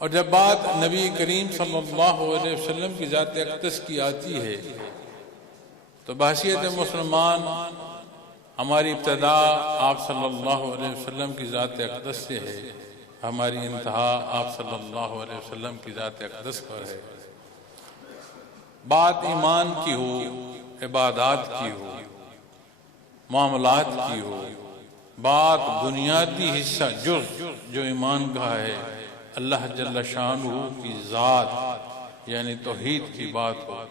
اور جب بات نبی کریم صلی اللہ علیہ وسلم کی ذات اقدس کی آتی ہے تو بحیثیت مسلمان ہماری ابتدا آپ صلی اللہ علیہ وسلم کی ذات اقدس سے ہے، ہماری انتہا آپ صلی اللہ علیہ وسلم کی ذات اقدس پر ہے۔ بات ایمان کی ہو، عبادات کی ہو، معاملات کی ہو، بات بنیادی حصہ جز جو ایمان کا ہے اللہ جل شانہ کی ذات یعنی توحید کی بات ہو،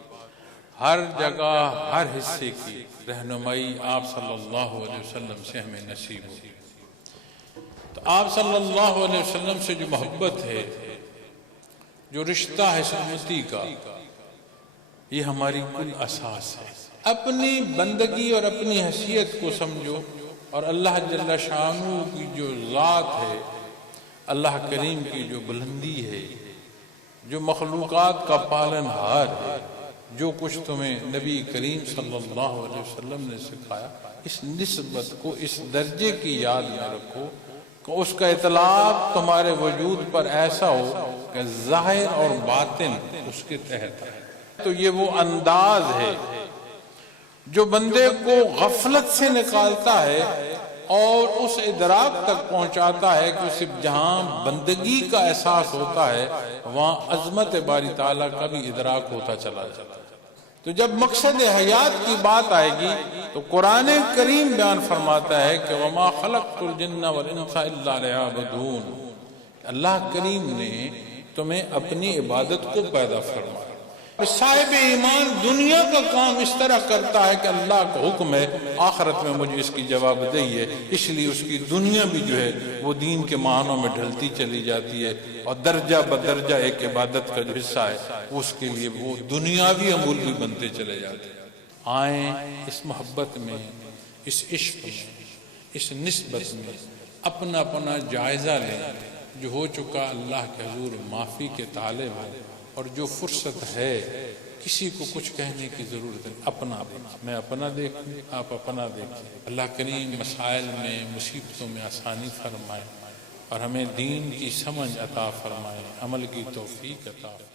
ہر جگہ ہر حصے کی رہنمائی آپ صلی اللہ علیہ وسلم سے ہمیں نصیب ہو۔ تو آپ صلی اللہ علیہ وسلم سے جو محبت ہے، جو رشتہ ہے سنتی کا، یہ ہماری کل اساس ہے۔ اپنی بندگی اور اپنی حیثیت کو سمجھو اور اللہ جل شانہ کی جو ذات ہے، اللہ کریم کی جو بلندی ہے، جو مخلوقات کا پالن ہار ہے، جو کچھ تمہیں نبی کریم صلی اللہ علیہ وسلم نے سکھایا، اس نسبت کو، اس درجے کی یاد میں رکھو کہ اس کا اطلاق تمہارے وجود پر ایسا ہو کہ ظاہر اور باطن اس کے تحت ہے۔ تو یہ وہ انداز ہے جو بندے کو غفلت سے نکالتا ہے اور اس ادراک تک پہنچاتا ہے کہ اسے جہاں بندگی کا احساس ہوتا ہے وہاں عظمت باری تعالیٰ کا بھی ادراک ہوتا چلا جاتا ہے۔ تو جب مقصد حیات کی بات آئے گی تو قرآن کریم بیان فرماتا ہے کہ وَمَا خَلَقْتُ الْجِنَّ وَالْإِنسَ إِلَّا لِيَعْبُدُونَ، اللہ کریم نے تمہیں اپنی عبادت کو پیدا فرمایا۔ صاحب ایمان دنیا کا کام اس طرح کرتا ہے کہ اللہ کا حکم ہے آخرت میں مجھے اس کی جواب دہی ہے، اس لیے اس کی دنیا بھی جو ہے وہ دین کے معنوں میں ڈھلتی چلی جاتی ہے اور درجہ بدرجہ ایک عبادت کا جو حصہ ہے اس کے لیے وہ دنیاوی امور بھی بنتے چلے جاتے ہیں۔ آئیں اس محبت میں، اس عشق میں، اس نسبت میں اپنا اپنا جائزہ لیں، جو ہو چکا اللہ کے حضور معافی کے طالب ہے، اور جو فرصت ہے کسی کو کچھ کہنے کی ضرورت ہے، اپنا میں اپنا دیکھوں، آپ اپنا دیکھیں۔ اللہ کریم مسائل میں، مصیبتوں میں آسانی فرمائے اور ہمیں دین کی سمجھ عطا فرمائے، عمل کی توفیق عطا فرمائے۔